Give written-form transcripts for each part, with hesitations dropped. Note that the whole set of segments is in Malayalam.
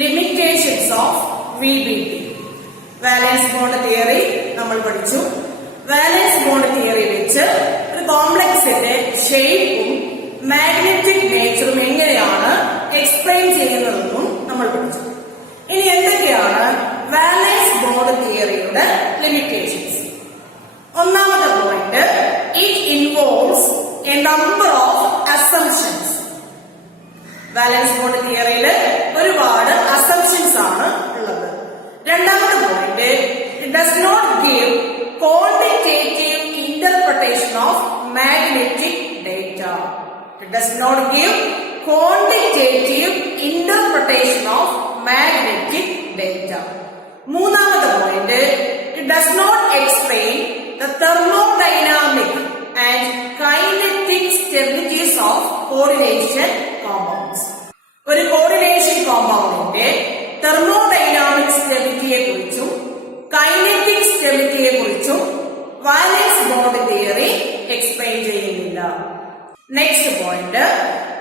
Limitations of VBT. Valence bond theory നമ്മൾ പഠിച്ചു. വാലൻസ് ബോണ്ട് തിയറി വെച്ച് ഒരു കോംപ്ലക്സിന്റെ ഷേപ്പും മാഗ്നറ്റിക് നേച്ചറും എങ്ങനെയാണ് എക്സ്പ്ലെയിൻ ചെയ്യുന്നതെന്നും നമ്മൾ പഠിച്ചു. ഇനി എന്തൊക്കെയാണ് വാലൻസ് ബോണ്ട് തിയറിയുടെ ലിമിറ്റേഷൻസ്? ഒന്നാമത്തെ point, it involves a number of assumptions. Valence bond തിയറിയിൽ ഒരുപാട് അസംപ്ഷൻസ് ആണ് ഉള്ളത്. രണ്ടാമത്തെ point, it does not give quantitative interpretation of magnetic data. It does not give quantitative interpretation of magnetic data. മൂന്നാമത്തെ point, it does not explain the thermodynamic and kinetic stabilities of coordination compounds. ഒരു കോർഡിനേഷൻ കോമ്പൗണ്ടിന്റെ തെർമോഡൈനാമിക് സ്റ്റെബിലിറ്റിയെ കുറിച്ചും കൈനറ്റിക് സ്റ്റെബിലിറ്റിയെ കുറിച്ചും വാലൻസ് ബോണ്ട് തിയറി എക്സ്പ്ലെയിൻ ചെയ്യുന്നില്ല. Next point,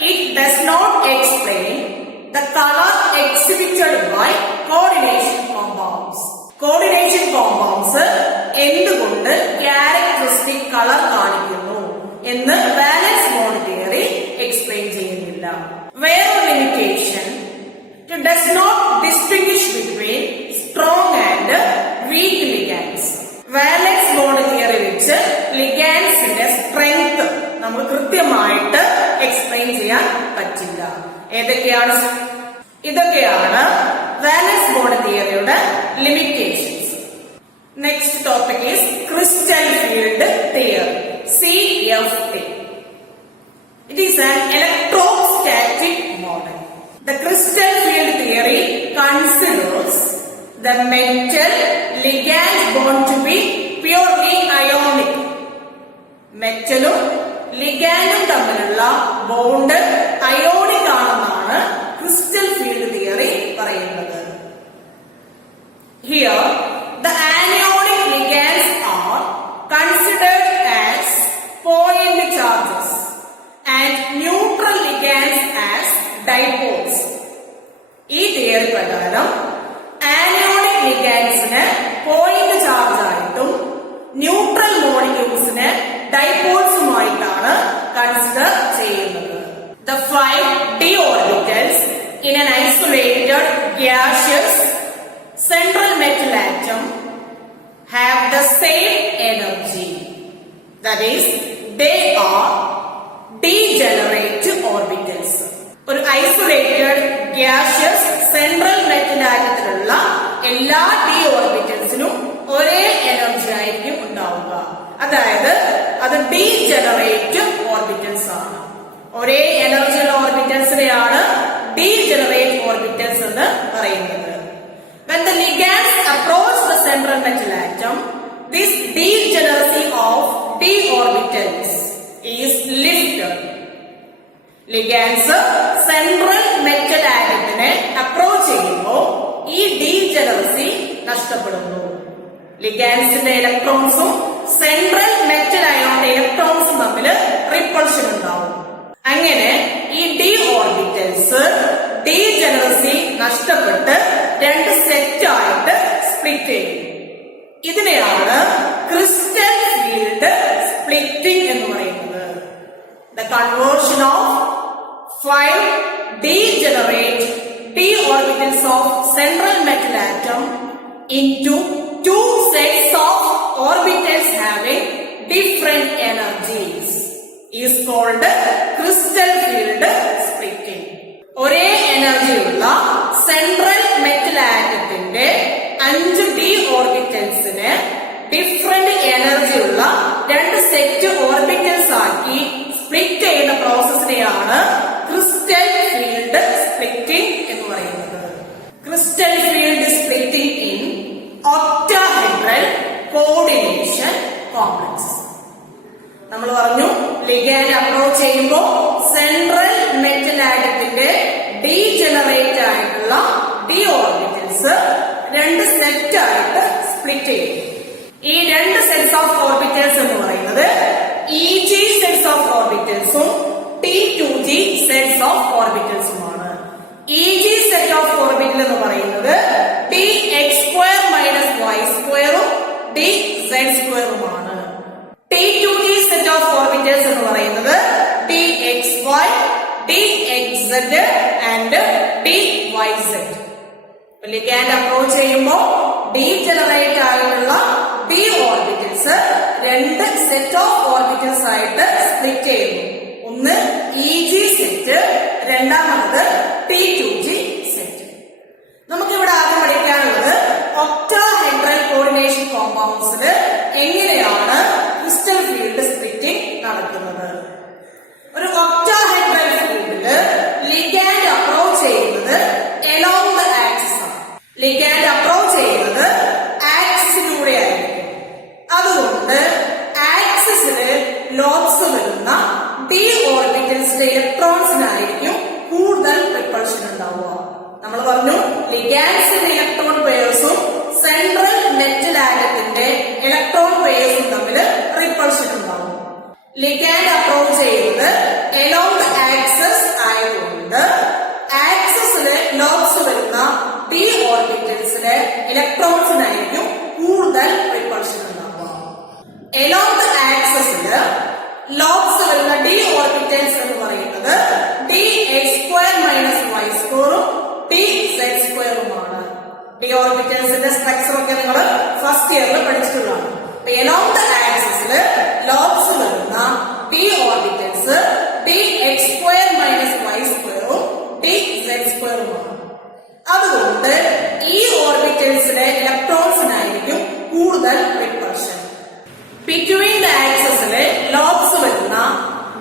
it does not explain the color exhibited by coordination compounds. Coordination compounds എന്തുകൊണ്ട് ക്യാരക്ടറിസ്റ്റിക് കളർ കാണിക്കുന്നു എന്ന് വാലൻസ് ബോണ്ട് തിയറി എക്സ്പ്ലെയിൻ ചെയ്യുന്നില്ല. വേറൊരു limitation, it does not distinguish between strong and weak ligands. Valence bond theory വെച്ച് ലിഗാൻസിന്റെ സ്ട്രെങ്ത് നമുക്ക് കൃത്യമായിട്ട് എക്സ്പ്ലെയിൻ ചെയ്യാൻ പറ്റില്ല. ഇതൊക്കെയാണ് വാലൻസ് ബോണ്ട് തിയറിയുടെ limitations. Next topic is crystal field theory, CFT. It is an electrostatic model. The crystal field theory considers the metal ligand bond to be purely ionic. മെറ്റലും ലിഗാൻഡും തമ്മിലുള്ള ബോണ്ട് അയോണിക് ആണെന്നാണ് ക്രിസ്റ്റൽ ഫീൽഡ് തിയറി പറയുന്നത്. Here the anionic ligands are considered as point charges and neutral ligands as dipoles. ഈ തിയറി പ്രകാരം ആനിയോണിക് ലിഗാൻഡ്സിന് പോയിന്റ് ചാർജ് ആയിട്ടും ന്യൂട്രൽ മോളിക്യൂൾസിന് ഡൈപോൾസുമായിട്ടാണ് കൺസിഡർ ചെയ്യുന്നത്. The 5 d orbitals in an isolated gaseous central metal atom have the same energy. That is, they are degenerate orbitals. ഒരു ഐസൊലേറ്റഡ് ഗ്യാഷ്യസ് സെൻട്രൽ മെറ്റൽ ആറ്റത്തിലുള്ള എല്ലാ d ഓർബിറ്റൽസിനും ഒരേ എനർജി ആയിരിക്കും ഉണ്ടാവുക. അതായത് അത് ഡീജനറേറ്റ് ഓർബിറ്റൽസ് ആണ്. ഒരേ എനർജിയുള്ള ഓർബിറ്റൽസിനെയാണ് ഡീജനറേറ്റ് ഓർബിറ്റൽസ് എന്ന് പറയുന്നത്. When the ligands approach the central metal atom, this degeneracy of d orbitals is lifted. Ligands central metal ആറ്റത്തിനെ അപ്രോച്ച് ചെയ്യുമ്പോൾ ഈ ഡീജനറസി നഷ്ടപ്പെടുന്നു. ലിഗാൻസിന്റെ ഇലക്ട്രോൺസും സെൻട്രൽ മെറ്റൽ അയോണിന്റെ ഇലക്ട്രോൺസും തമ്മിൽ റിപ്പൾഷൻ ഉണ്ടാവും. അങ്ങനെ ഈ d ഓർബിറ്റൽസ് ഡീജനറസി നഷ്ടപ്പെട്ട് രണ്ട് സെറ്റ് ആയിട്ട് സ്പ്ലിറ്റ് ചെയ്യും. ഇതിനെയാണ് ക്രിസ്റ്റൽ ഫീൽഡ് സ്പ്ലിറ്റിംഗ് എന്ന് പറയുന്നത്. The conversion of 5 degenerate d orbitals of central metal atom into 2 sets of orbitals having different energies is called crystal field splitting. ഒരേ എനർജിയുള്ള സെൻട്രൽ മെറ്റൽ ആറ്റത്തിന്റെ 5 d ഓർബിറ്റൽസിന് ഡിഫറെന്റ് എനർജിയുള്ള രണ്ട് സെറ്റ് ഓർബിറ്റൽസ് ആക്കി സ്പ്ലിറ്റ് ചെയ്യുന്ന പ്രോസസ്സിനെയാണ് ക്രിസ്റ്റൽ ഫീൽഡ് സ്പ്ലിറ്റിംഗ് എന്ന് പറയുന്നത്. Crystal field splitting in octahedral coordination complex. നമ്മൾ പറഞ്ഞു ലിഗാൻഡ് അപ്രോച്ച് ചെയ്യുമ്പോൾ സെൻട്രൽ മെറ്റൽ ആറ്റത്തിന്റെ ഡീജനറേറ്റ് ആയിട്ടുള്ള d ഓർബിറ്റൽസ് രണ്ട് സെറ്റ് ആയിട്ട് സ്പ്ലിറ്റ് ചെയ്യും. ഈ രണ്ട് സെറ്റ്സ് ഓഫ് ഓർബിറ്റൽസ് എന്ന് പറയുന്നത് EG സെറ്റ്സ് ഓഫ് ഓർബിറ്റൽസും T2G സെറ്റ്സ് ഓഫ് ഓർബിറ്റൽസുമാണ്. EG set of of orbital എന്ന് പറയുന്നത് dx² - y² dz²മാണ്. T2d set of orbitals എന്ന് പറയുന്നത് dxy dxz and dyz. Ligand approach ചെയ്യുമ്പോൾ ഡീജനറേറ്റ് ആയിട്ടുള്ള d ഓർബിറ്റൽസ് രണ്ട് സെറ്റ് ഓഫ് ഓർബിറ്റൽസ് ആയിട്ട് സ്പ്ലിറ്റ് ചെയ്യുന്നു. ഒന്ന് EG സെറ്റ്, രണ്ടാമത് T2g സെറ്റ്. നമുക്കിവിടെ ആദ്യം പഠിക്കാനുള്ളത് ഒക്ടാഹെഡ്രൽ കോർഡിനേഷൻ കോമ്പൗണ്ട്സിൽ എങ്ങനെയാണ് ക്രിസ്റ്റൽ ഫീൽഡ് സ്പ്ലിറ്റിംഗ് നടക്കുന്നത്. ഒരു ഒക്ടാഹെഡ്രൽ ഫീൽഡില് ലിഗാൻഡ് അപ്രോച്ച് ചെയ്യുന്നത് എലോങ് ദ ആക്സിസ് ആണ്. ലിഗാൻഡ് അപ്രോച്ച് ചെയ്യുന്നത് ആക്സിസിലൂടെ ആയിരിക്കും. അതുകൊണ്ട് ആക്സിസില് ലോബ്സ് വരുന്ന d ഓർബിറ്റൽസിലെ ഇലക്ട്രോൺസിനായിരിക്കും കൂടുതൽ റിപ്പൾഷൻ ഉണ്ടാവുക. നമ്മൾ പറഞ്ഞു ലിഗാൻഡ്സിന്റെ ഇലക്ട്രോൺ പെയർസും സെൻട്രൽ മെറ്റൽ ആറ്റത്തിന്റെ ഇലക്ട്രോൺ പെയർസും തമ്മിൽ റിപ്പൾഷൻ ഉണ്ടാവും. ലിഗാൻഡ് അപ്രോച്ച് ചെയ്യുന്നത് എലോങ് ദ ആക്സിസ് ആയതുകൊണ്ട് ആക്സിസില് ലോബ്സ് വരുന്ന d ഓർബിറ്റൽസിലെ ഇലക്ട്രോൺസിനായിരിക്കും കൂടുതൽ റിപ്പൾഷൻ ഉണ്ടാവുക. എലോങ് ദ ആക്സിസില് ലോബ്സ് വരുന്ന d ഓർബിറ്റൽസ് എന്ന് പറയുന്നത് dx² - y² dz²മാണ്. d ഓർബിറ്റൽസിന്റെ സ്ട്രക്ചർ ഒക്കെ നിങ്ങൾ ഫസ്റ്റ് ഇയറിൽ പഠിച്ചിട്ടുള്ളതാണ്. എലോങ് ദ ആക്സിസില് ലോബ്സ് വരുന്ന d ഓർബിറ്റൽസ് dx² - y² dz²മാണ്. അതുകൊണ്ട് ഈ ഓർബിറ്റൽസിലെ ഇലക്ട്രോൺസിനായിരിക്കും കൂടുതൽ റിപ്പൾഷൻ. ബിറ്റ്വീൻ ദ ആക്സിസിലെ ലോബ്സ് വരുന്ന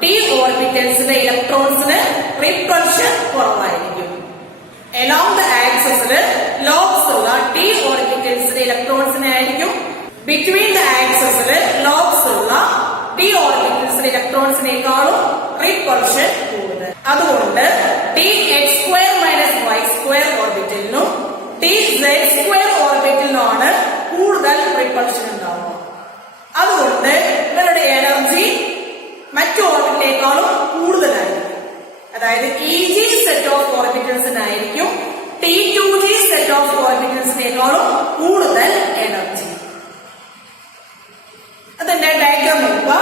d ഓർബിറ്റൽസിലെ ഇലക്ട്രോൺസിന് റിപ്പൾഷൻ കുറവായിരിക്കും. എലോങ് ദ ആക്സിസില് ലോബ്സ് ഉള്ള d ഓർബിറ്റൽസിലെ ഇലക്ട്രോൺസിനായിരിക്കും ബിറ്റ്വീൻ ദ ആക്സിസില് ലോബ്സ് ഉള്ള d ഓർബിറ്റൽസിലെ ഇലക്ട്രോൺസിനേക്കാളും റിപ്പൾഷൻ കൂടുതൽ. അതുകൊണ്ട് dx² - y² ഓർബിറ്റലിനും dz² ഓർബിറ്റലിനുമാണ് കൂടുതൽ റിപ്പൾഷൻ ഉണ്ടാവുക. അതുകൊണ്ട് ഇവരുടെ എനർജി മറ്റു ഓർബിറ്റിനേക്കാളും കൂടുതലായിരിക്കും. അതായത് EG സെറ്റ് ഓഫ് ഓർബിറ്റൽസിനായിരിക്കും T2g സെറ്റ് ഓഫ് ഓർബിറ്റൽസിനേക്കാളും കൂടുതൽ എനർജി. അതിന്റെ ഡയഗ്രാം നോക്കുക.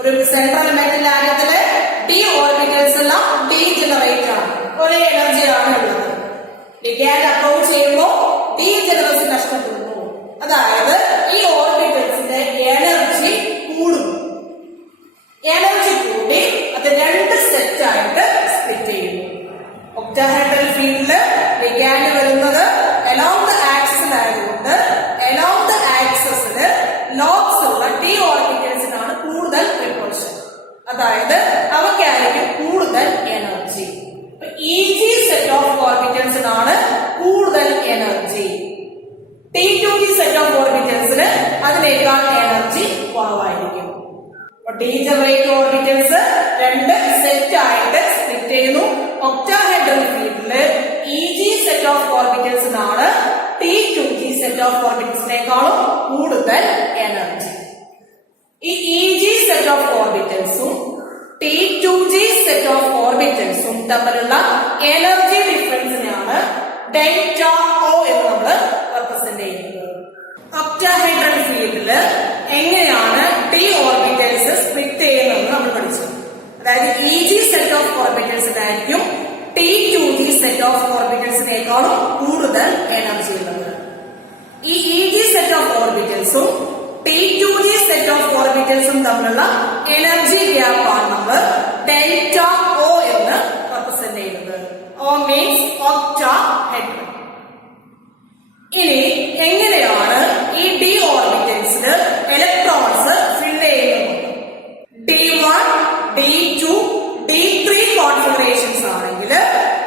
ഒരു സെൻട്രൽ മെറ്റൽ ആറ്റത്തിലെ d ഓർബിറ്റൽസ് എല്ലാം ഡീജനറേറ്റ് ആണ്, ഒരേ എനർജിയാണ് ഉള്ളത്. ലിഗാൻഡ് അപ്രോച്ച് ചെയ്യുമ്പോൾ ഡീജനറസി നഷ്ടപ്പെടുന്നു. അതായത് ഈ ഓർബിറ്റൽസിന്റെ എനർജി കൂടും. എനർജി കൂടി അത് രണ്ട് സെറ്റ് ആയിട്ട് സ്പ്ലിറ്റ് ചെയ്യുന്നു. ഒക്ടാഹെഡ്രൽ ഫീൽഡില് ലിഗാൻഡ് വരുന്നത് എലോങ് ദ ആക്സിസ് ആയതുകൊണ്ട് എലോങ് ദ ആക്സിസില് ലോബ്സ് ഉള്ള d ഓർബിറ്റൽസിനാണ് കൂടുതൽ റിപ്പൾഷൻ. അതായത് അവയ്ക്കായിരിക്കും കൂടുതൽ എനർജി. EG സെറ്റ് ഓഫ് ഓർബിറ്റൽസിനാണ് കൂടുതൽ എനർജി. T2g സെറ്റ് ഓഫ് ഓർബിറ്റൽസിന് അതിനേക്കാൾ എനർജി കുറവായിരിക്കും. ഡീജനറേറ്റ് ഓർബിറ്റൽസ് രണ്ട് സെറ്റ് ആയിട്ട് സ്പ്ലിറ്റ് ചെയ്യുന്നു. ഒക്ടാഹെഡ്രൽ ഫീൽഡില് EG സെറ്റ് ഓഫ് ഓർബിറ്റൽസിനാണ് T2g സെറ്റ് ഓഫ് ഓർബിറ്റൽസിനേക്കാളും കൂടുതൽ എനർജി. ഈ EG സെറ്റ് ഓഫ് ഓർബിറ്റൽസും T2g സെറ്റ് ഓഫ് ഓർബിറ്റൽസും തമ്മിലുള്ള എനർജി ഡിഫറൻസിനെയാണ് ഡെൽറ്റ O എന്ന് നമ്മൾ റെപ്രസെന്റ് ചെയ്യുന്നത്. ഒക്ടാഹെഡ്രൽ ഫീൽഡില് എങ്ങനെയാണ് d ഓർബിറ്റൽസ് സ്പ്ലിറ്റ് ചെയ്യുന്നതെന്ന് നമ്മൾ പഠിച്ചു. അതായത് EG സെറ്റ് ഓഫ് ഓർബിറ്റൽസിനായിരിക്കും T2g സെറ്റ് ഓഫ് ഓർബിറ്റൽസിനേക്കാളും കൂടുതൽ എനർജി ഉള്ളത്. ഈ EG സെറ്റ് ഓഫ് ഓർബിറ്റൽസും T2g സെറ്റ് ഓഫ് ഓർബിറ്റൽസും തമ്മിലുള്ള എനർജി ഗ്യാപ്പ് ആണ് നമ്മൾ ഡെൽറ്റ O എന്ന് റെപ്രസെന്റ് ചെയ്യുന്നത്. O means octahedral. ഇനി എങ്ങനെയാണ് ഈ d ഓർബിറ്റൽസില് ഇലക്ട്രോൺസ് ഫിൽ ചെയ്യുന്നത്? D1, D2, D3 കോൺഫിഗറേഷൻസ് ആണെങ്കിൽ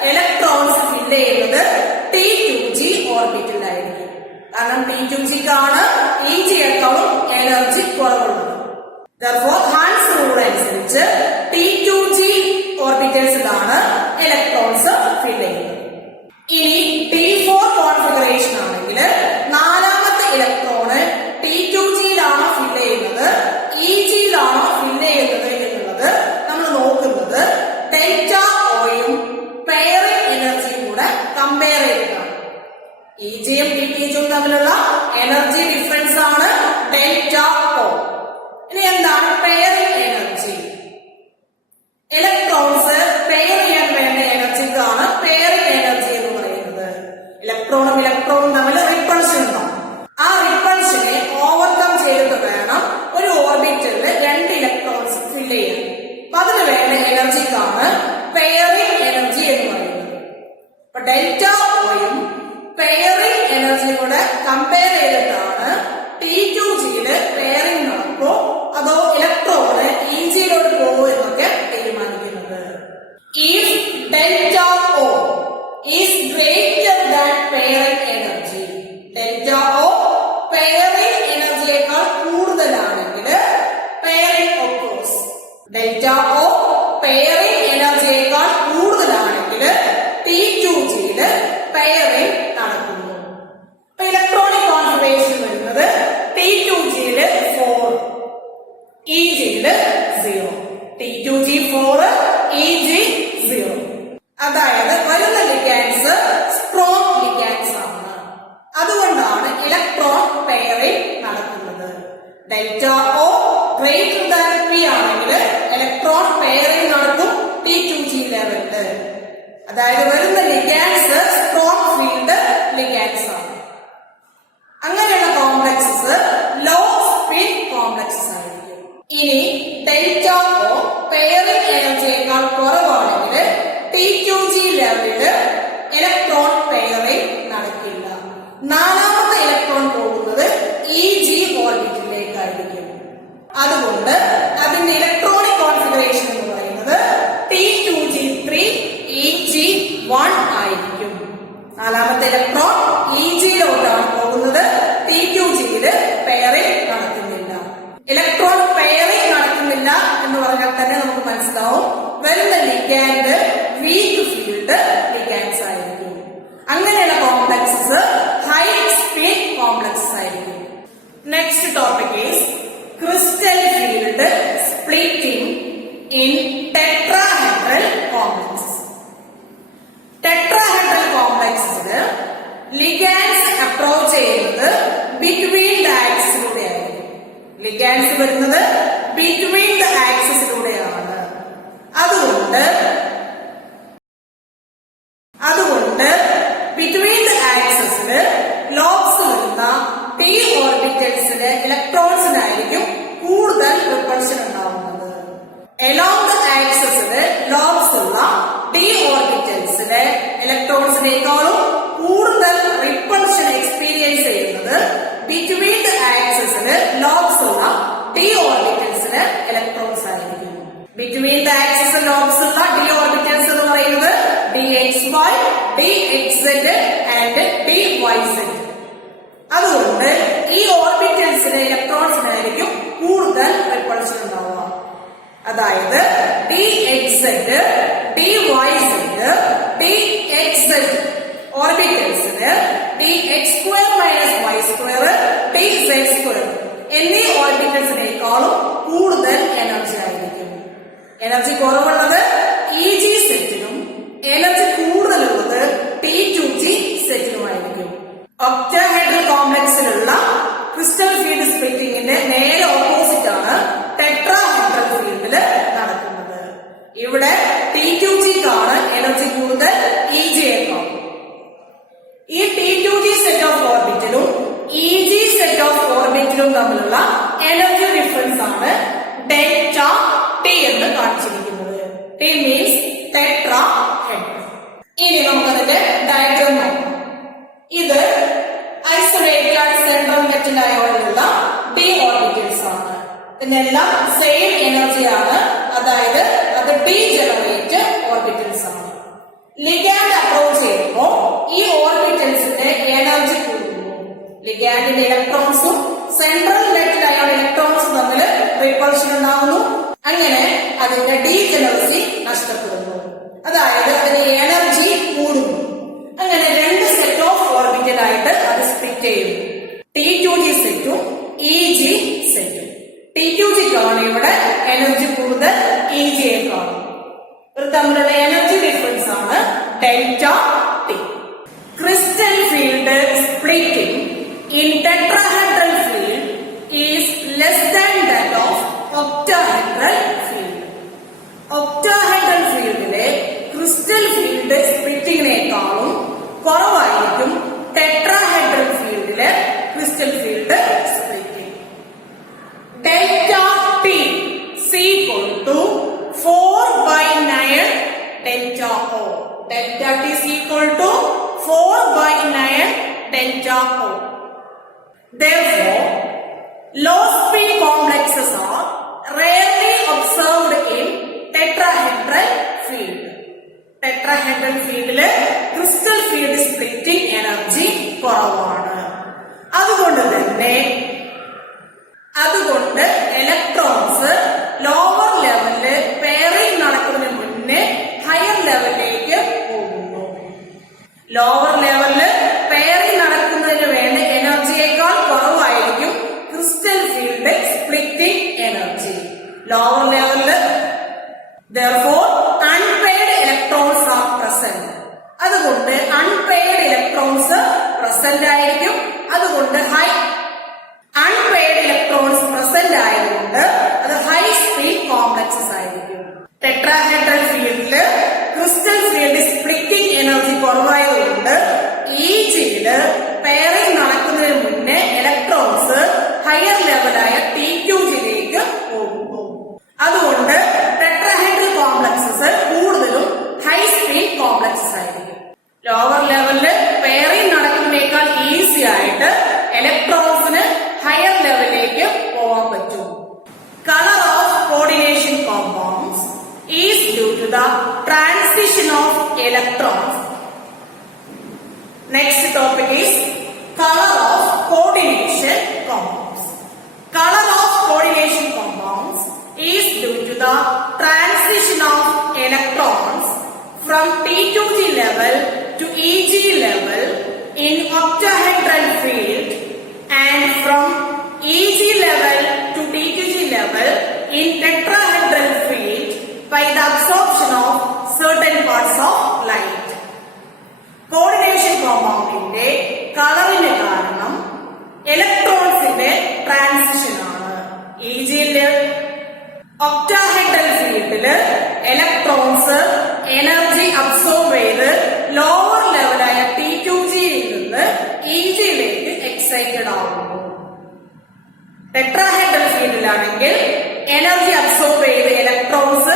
ഇലക്ട്രോൺസ് ഫിൽ ചെയ്യുന്നത് T2g ഓർബിറ്റലായിരിക്കും. കാരണം T2gക്കാണ് EGയേക്കാളും എനർജി കുറവുള്ളത്. Therefore, ഹാൻസ് റൂൾ അനുസരിച്ച് T2g ഓർബിറ്റൽസിലാണ് ഇലക്ട്രോൺസ് ഫിൽ ചെയ്യുന്നത്. ഇനി D4 കോൺഫിഗറേഷൻ ആണെങ്കിൽ നാലാമത്തെ ഇലക്ട്രോണ് T2gയിലാണോ ഫിൽ ചെയ്യുന്നത് EGയിലാണോ ഫിൽ ചെയ്യുന്നത് എന്നുള്ളത് നമ്മൾ നോക്കുന്നത് ഡെൽറ്റ Oയും പെയറിംഗ് എനർജിയും കൂടെ ഇജിയും ഡിപിജിയും തമ്മിലുള്ള എനർജി ഡിഫറൻസ് ആണ് ഡെൽറ്റ ഒ. ഇനി എന്താണ് പെയറിംഗ് എനർജി? ഇലക്ട്രോൺസ് പെയർ ചെയ്യാൻ വേണ്ട എനർജിക്കാണ് പെയറിംഗ് എനർജി എന്ന് പറയുന്നത്. ഇലക്ട്രോണും ഇലക്ട്രോണും തമ്മിൽ റിപ്പൾഷൻ ഉണ്ടാവും. ആ റിപ്പൾഷനെ ഓവർകം ചെയ്തിട്ട് വേണം ഒരു ഓർബിറ്റലിൽ 2 ഇലക്ട്രോൺസ് ഫില്ല് ചെയ്യാൻ. അപ്പൊ അതിന് വേണ്ട എനർജിക്കാണ് പെയറിംഗ് എനർജി എന്ന് പറയുന്നത്. അപ്പൊ ഡെൽറ്റ ഒയും പെയറിംഗ് എനർജിയും കൂടെ കമ്പയർ ചെയ്തിട്ടാണ് T2Gയില് പെയറിംഗ് നടക്കോ അതോ ഇലക്ട്രോണ് ഇജിയിലോട്ട് പോകുമോ എന്നൊക്കെ തീരുമാനിക്കുന്നത്. If delta O is greater than pairing energy, delta O pairing എനർജിയേക്കാൾ കൂടുതലാണെങ്കിൽ pairing occurs. delta O pairing എനർജിയേക്കാൾ കൂടുതലാണെങ്കിൽ T2Gയില് pairing നടക്കുന്നു. അപ്പൊ ഇലക്ട്രോണിക് കോൺഫിഗറേഷൻ വരുന്നത് T2Gയില് 4, ഇജിയില് 0. T2G 4, EG 0. അതായത് വരുന്ന ലിഗാൻഡ്സ് സ്ട്രോങ് ലിഗാൻഡ്സ് ആണ്. അതുകൊണ്ടാണ് ഇലക്ട്രോൺ പെയറിംഗ് നടക്കുന്നത്. Delta O greater than P ആണെങ്കിൽ ഇലക്ട്രോൺ പെയറിംഗ് നടക്കും T2G ലെവലില്. അതായത് വരുന്ന ലിഗാൻഡ്സ് സ്ട്രോങ് ഫീൽഡ് ലിഗാൻഡ്സ് ആണ്. അങ്ങനെയുള്ള കോംപ്ലക്സസ് ലോ സ്പിൻ കോംപ്ലക്സസ് ആയിരിക്കും. ഇനി ഡെൽറ്റ ഒ പെയറിംഗ് എനർജിയേക്കാൾ കുറവാണെങ്കിൽ T2G ലെവലില് ഇലക്ട്രോൺ പെയറിംഗ് നടക്കില്ല. 4ാമത്തെ ഇലക്ട്രോൺ പോകുന്നത് ഇജി ഓർബിറ്റിലേക്കായിരിക്കും. അതുകൊണ്ട് അതിന്റെ ഇലക്ട്രോണിക് കോൺഫിഗറേഷൻ എന്ന് പറയുന്നത് T2G3 EG1 ആയിരിക്കും. 4ാമത്തെ ഇലക്ട്രോൺ ഇജിയിലോട്ടാണ് പോകുന്നത്. T2Gയില് പെയറിംഗ് നടക്കുന്നില്ല. ഇലക്ട്രോൺ പെയറിംഗ് നടക്കുന്നില്ല എന്ന് പറഞ്ഞാൽ തന്നെ നമുക്ക് മനസ്സിലാവും വരുന്ന ലിഗാൻഡ് വീക്ക് ഫീൽഡ് ലിഗാൻഡ്സ് ആയിരിക്കും. അങ്ങനെയുള്ള കോംപ്ലക്സസ് ഹൈ സ്പീഡ് കോംപ്ലക്സസ് ആയിരിക്കും. Next topic is crystal field splitting in tetrahedral complexes. Tetrahedral കോംപ്ലക്സസില് ലിഗാൻഡ്സ് അപ്രോച്ച് ചെയ്യുന്നത് ബിറ്റ്വീൻ ദ ആക്സിസിലൂടെ ആയിരിക്കും. ലിഗാൻഡ്സ് വരുന്നത് ബിറ്റ്വീൻ ദ ആക്സിസിലൂടെയാണ്. അതുകൊണ്ട് ബിറ്റ്വീൻ ദ ആക്സിസില് ലോബ്സ് വരുന്ന പി ഓർബിറ്റൽസിലെ ഇലക്ട്രോൺസിനായിരിക്കും കൂടുതൽ റിപ്പൾഷൻ ഉണ്ടാവുന്നത്. എലോങ് ദ ആക്സിസില് ലോബ്സ് ഉള്ള ഡി ഓർബിറ്റൽസിലെ ഇലക്ട്രോൺസിനേക്കാളും കൂടുതൽ റിപ്പൾഷൻ എക്സ്പീരിയൻസ് ചെയ്യുന്നത് ബിറ്റ്വീൻ ദ ആക്സിസില് ലോബ്സ് ഉള്ള ഡി ഓർബിറ്റൽസിലെ ഇലക്ട്രോൺസ് ആയിരിക്കും. ബിറ്റ്വീൻ ദ ആക്സിസ് ലോബ്സ് ഉള്ള ഡി ഓർബിറ്റൽസ് എന്ന് പറയുന്നത് DXY, DXZ ആൻഡ് DYZ. അതുകൊണ്ട് ഈ ഓർബിറ്റൽസിലെ ഇലക്ട്രോൺസിനായിരിക്കും കൂടുതൽ റിപ്പൾഷൻ ഉണ്ടാവുക. അതായത് DXZ, DYZ, DXZ ഓർബിറ്റൽസിന് DX² - Y² DZ² എന്നീ ഓർബിറ്റൽസിനേക്കാളും കൂടുതൽ എനർജി ആയിരിക്കും. എനർജി കുറവുള്ളത് ഇജി സെറ്റിനും എനർജി കൂടുതലുള്ളത് T2G സെറ്റിനുമായിരിക്കും. ഒക്ടാഹെഡ്രൽ കോംപ്ലക്സിലുള്ള ക്രിസ്റ്റൽ ഫീൽഡ് സ്പ്ലിറ്റിംഗിന്റെ നേരെ ഓപ്പോസിറ്റ് ആണ് ടെട്രാഹെഡ്രൽ ഫീൽഡില് നടക്കുന്നത്. ഇവിടെ T2Gക്കാണ് എനർജി കൂടുതൽ ഇജിയേക്കാൾ. ഈ T2G സെറ്റ് ഓഫ് ഓർബിറ്റലും ഇജി സെറ്റ് ഓഫ് ഓർബിറ്റലും തമ്മിലുള്ള എനർജി ഡിഫറൻസ് ആണ് ഡെൽറ്റ ടി എന്ന് കാണിച്ചിരിക്കുന്നത്. T means tetrahedral. ഇനി നമുക്കതിന്റെ ഡയഗ്രാം നോക്കാം. ഇത് ഐസൊലേറ്റഡ് സെൻട്രൽ മെറ്റൽ അയോണിലുള്ള ഡി ഓർബിറ്റൽസ് ആണ്. ഇതിനെല്ലാം സെയിം എനർജിയാണ്. അതായത് അത് ഡീജനറേറ്റ് ഓർബിറ്റൽസ് ആണ്. ലിഗാൻഡ് അപ്രോച്ച് ചെയ്യുമ്പോൾ ഈ ഓർബിറ്റൽസിന്റെ എനർജി കൂടുന്നു. ലിഗാൻഡിന്റെ ഇലക്ട്രോൺസും സെൻട്രൽ മെറ്റൽ അയോൺ ഇലക്ട്രോൺസും തമ്മിൽ റിപ്പൾഷൻ ഉണ്ടാകുന്നു. അങ്ങനെ അതിന്റെ ഡീജനറസി നഷ്ടപ്പെടുന്നു. അതായത് അതിന്റെ എനർജി കൂടുന്നു. അങ്ങനെ 2 സെറ്റ് ഓഫ് ഓർബിറ്റൽ ആയിട്ട് അത് സ്പ്ലിറ്റ് ചെയ്യുന്നു. T2G സെറ്റും ഇജി സെറ്റും. T2Gക്കാണ് ഇവിടെ എനർജി കൂടുതൽ ഇജിയേക്കാളും. ഇവർ തമ്മിലുള്ള എനർജി ഡിഫറൻസ് ആണ് delta T. Crystal field splitting in tetrahedral field is less than that of octahedral field. Octahedral fieldലെ crystal field splittingനേക്കാളും കുറവായിരിക്കും tetrahedral fieldലെ crystal field splitting. Delta T is equal to 4 by 9 delta O. Delta T is equal to 4 by 9 delta O. Therefore, low speed complexes are rarely observed in tetrahedral field. Tetrahedral fieldle crystal field splitting energy കുറവാണ്. അതുകൊണ്ട് ഇലക്ട്രോൺസ് ലോവർ ലെവലില് പെയറിംഗ് നടക്കുന്നതിന് മുന്നേ ഹയർ ലെവലിലേക്ക് പോകുന്നു. ലോവർ ലെവലില് പെയറിംഗ് നടക്കുന്നതിന് വേണ്ട എനർജിയേക്കാൾ കുറവായിരിക്കും crystal field splitting energy. Lower ലെവലില് therefore unpaired electrons are present. അതുകൊണ്ട് unpaired electrons present ആയിരിക്കും. അതുകൊണ്ട് unpaired electrons present ആയതുകൊണ്ട് അത് high speed complexes ആയിരിക്കും. ടെട്രാഹെഡ്രൽ ഫീൽഡില് ക്രിസ്റ്റൽ ഫീൽഡ് സ്പ്ലിറ്റിംഗ് എനർജി കുറവായതുകൊണ്ട് ഈജിയില് പെയറിംഗ് നടക്കുന്നതിന് മുന്നേ ഇലക്ട്രോൺസ് ഹയർ ലെവലായ TQGയിലേക്ക് പോകുന്നു. അതുകൊണ്ട് ടെട്രാഹെഡ്രൽ കോംപ്ലക്സസ് കൂടുതലും ഹൈ സ്പീഡ് കോംപ്ലക്സസ് ആയിരിക്കും. ലോവർ ലെവലില് പെയറിംഗ് നടക്കുന്നതിനേക്കാൾ ഈസി ആയിട്ട് ഇലക്ട്രോൺസിന് ഹയർ ലെവലിലേക്ക് പോകാൻ പറ്റും. Colour of coordination compounds is due to the transition of electrons. Next topic is colour of coordination compounds. Colour of coordination compounds is due to the transition of electrons from T2G level to EG level in octahedral field and from EG level to TQG level in tetrahedral field by the absorption of certain parts of light. Coordination compoundന്റെ കളറിന് കാരണം ഇലക്ട്രോൺസിന്റെ ട്രാൻസിഷൻ ആണ്. EG ഒക്ടാഹെഡ്രൽ ഫീൽഡില് ഇലക്ട്രോൺസ് എനർജി അബ്സോർബ് ചെയ്ത് ലോവർ ലെവലായ T2Gയിൽ നിന്ന് EGയിലേക്ക് എക്സൈറ്റഡ് ആവുന്നു. ടെട്രാഹെഡ്രൽ ഫീൽഡിലാണെങ്കിൽ എനർജി അബ്സോർബ് ചെയ്ത് ഇലക്ട്രോൺസ്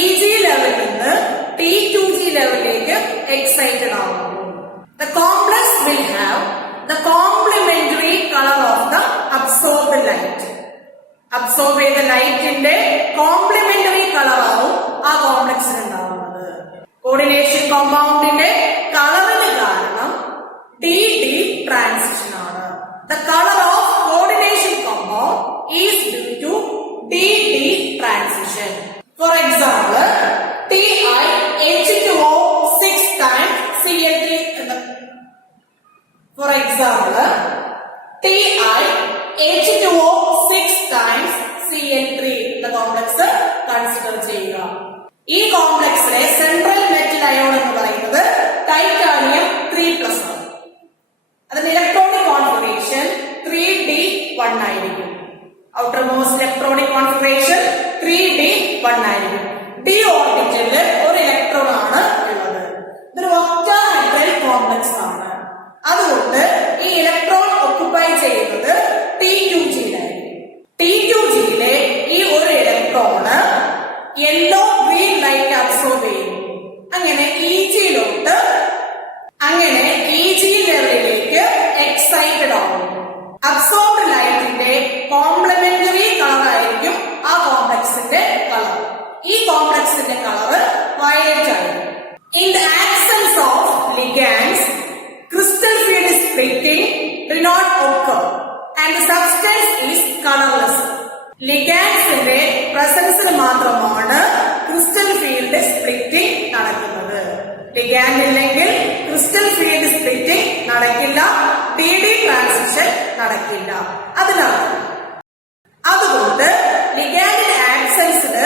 EG ലെവലിൽ നിന്ന് T2G ലെവലിലേക്ക് എക്സൈറ്റഡ് ആവുന്നു. The complex will have the complementary color of the absorbed light. Absorb ചെയ്ത ലൈറ്റിന്റെ കോംപ്ലിമെന്ററി കളറാവും ആ കോംപ്ലക്സിന് ഉണ്ടാവുന്നത്. കോർഡിനേഷൻ കോമ്പൗണ്ടിന്റെ കളറിന് കാരണം DD ട്രാൻസിഷൻ ആണ്. The colour of coordination compound is due to DD transition. For example TiH2O 6 times Cl3. For example TiH2O 6 times Cl3 എന്ന കോംപ്ലക്സ് കൺസിഡർ ചെയ്യുക. ഈ കോംപ്ലക്സിലെ സെൻട്രൽ മെറ്റൽ അയോൺ എന്ന് പറയുന്നത് ടൈറ്റാനിയം 3+ ആണ്. അതിന്റെ ഇലക്ട്രോണിക് കോൺഫിഗറേഷൻ 3D1 ആയിരിക്കും. Outer most electronic configuration 3D1 ആയിരിക്കും. ഡി ഓർബിറ്റലില് ഒരു ഇലക്ട്രോൺ ആണ് ഉള്ളത്. ഇതൊരു ഒക്ടാഹെഡ്രൽ കോംപ്ലക്സ് ആണ്. അതുകൊണ്ട് ഈ ഇലക്ട്രോൺ ഒക്യുപ്പൈ ചെയ്യുന്നത് T2Gയിലായിരിക്കും. T2Gയിലെ ഈ ഒരു electron yellow green light absorb ചെയ്യുന്നു. അങ്ങനെ EG ലെവലിലേക്ക് എക്സൈറ്റഡ് ആവുന്നു. അബ്സോർബ്ഡ് ലൈറ്റിന്റെ കോംപ്ലിമെന്ററി കളർ ആയിരിക്കും ആ കോംപ്ലക്സിന്റെ കളർ. ഈ കോംപ്ലക്സിന്റെ കളർ വയലറ്റ് ആയിരിക്കും. In the absence of ligands crystal field splitting do not occur and the substance is colorless. ലിഗാൻഡ്സിന്റെ പ്രസൻസിന് മാത്രമാണ് ക്രിസ്റ്റൽ ഫീൽഡ് സ്പ്ലിറ്റിംഗ് നടക്കുന്നത്. ലിഗാൻഡ് ഇല്ലെങ്കിൽ ക്രിസ്റ്റൽ ഫീൽഡ് സ്പ്ലിറ്റിംഗ് നടക്കില്ല, DD ട്രാൻസിഷൻ നടക്കില്ല. അതുകൊണ്ട് ലിഗാൻഡിന്റെ ആബ്സെൻസില്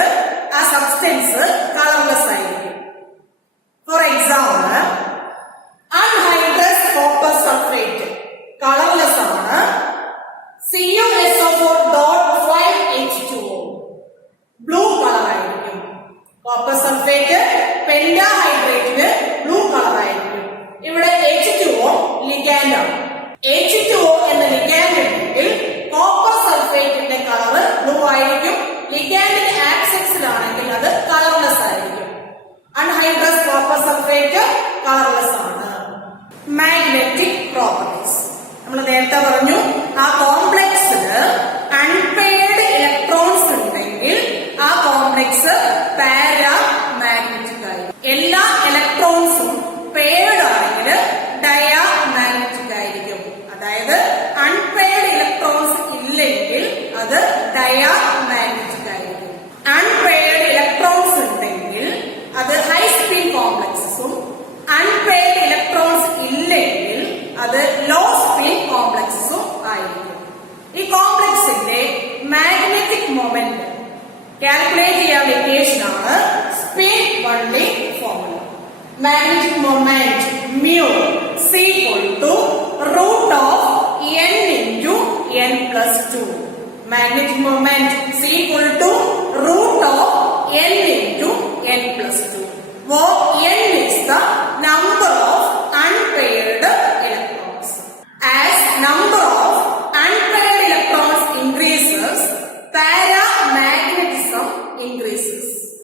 ആ സബ്സ്റ്റൻസ് കളർലെസ് ആയിരിക്കും. For example anhydrous copper sulfate പെന്റാഹൈഡ്രേറ്റിന് ബ്ലൂ കളർ ആയിരിക്കും. ഇവിടെ H2O ലിഗാൻഡ് ആണ്. H2O എന്ന ലിഗാൻഡ് ഉണ്ടെങ്കിൽ കോപ്പർ സൾഫേറ്റിന്റെ കളർ ബ്ലൂ ആയിരിക്കും. ലിഗാൻഡിന് ആക്സിസിലാണെങ്കിൽ അത് കളർലെസ് ആയിരിക്കും. അൺഹൈഡ്രസ് കോപ്പർ സൾഫേറ്റ് കളർലെസ് ആണ്. മാഗ്നറ്റിക് പ്രോപ്പർട്ടീസ് നമ്മൾ നേരത്തെ പറഞ്ഞു, ആ കോംപ്ലക്സിന് അൺപെയർഡ് ഇലക്ട്രോൺസ് ഉണ്ടെങ്കിൽ ആ കോംപ്ലക്സ് പാരാമാഗ്നറ്റിക് ആയിരിക്കും. എല്ലാ ഇലക്ട്രോൺസും പെയർഡ് ആണെങ്കിൽ ഡയാമാഗ്നറ്റിക് ആയിരിക്കും. അതായത് അൺപെയർഡ് ഇലക്ട്രോൺസ് ഇല്ലെങ്കിൽ അത് ഡയാമാഗ്നറ്റിക് ആയിരിക്കും. അൺപെയർഡ് ഇലക്ട്രോൺസ് ഉണ്ടെങ്കിൽ അത് ഹൈ സ്പീഡ് കോംപ്ലക്സസും അൺപെയർഡ് ഇലക്ട്രോൺസ് ഇല്ലെങ്കിൽ അത് ലോ സ്പീഡ് കോംപ്ലക്സസും ആയിരിക്കും. ഈ കോംപ്ലക്സിന്റെ മാഗ്നറ്റിക് മൊമെന്റ് കാൽക്കുലേറ്റ് ചെയ്യാൻ ഇക്വേഷൻ ആണ് speed only formula. Magnetic moment mu c √n into n plus 2. Magnetic moment c √n into n plus 2. Where n is the number of unpaired electrons. As number